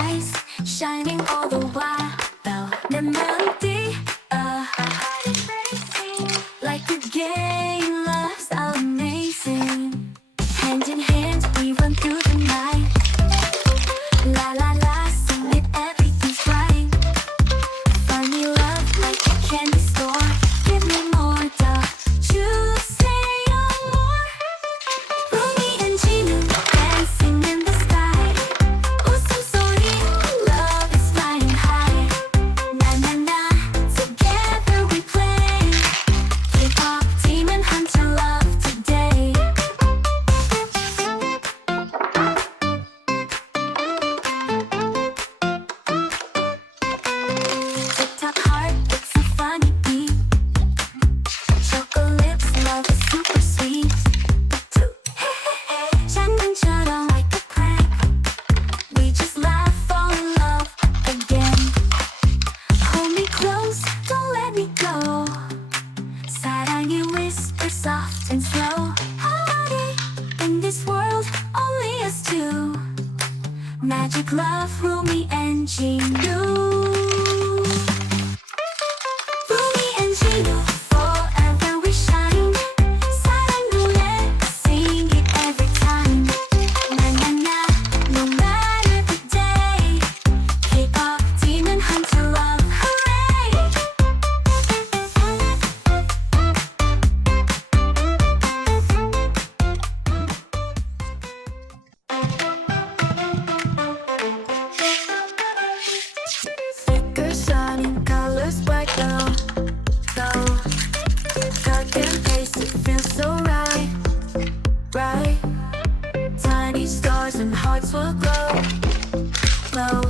eyes, shining all the while. The melody, like a game, love's amazing. Hand in hand, we run through the night. La la la, sing it, everything's right. Funny love like a candy store. Give me more, you say more. Romy and Gina dancing in the sky. 웃음 소리, love is flying high. Na na na, together we play. K-pop team and hunter love today. TikTok heart, it's a funny beat. Chocolates, love is super sweet. 장난처럼 like a prank. We just laugh, fall in love again. Hold me close, don't let me go. 사랑이 whisper soft and slow. Honey, in this world, only us two. Magic love, Rumi and Ginu. Rumi and Ginu, forever we shine. 사랑 노래, sing it every time. Na na na, no matter the day. K-pop team and hunter love, hooray! Figures shining, colors bright, go. Cut and paste, it feels so right, right. Tiny stars and hearts will glow.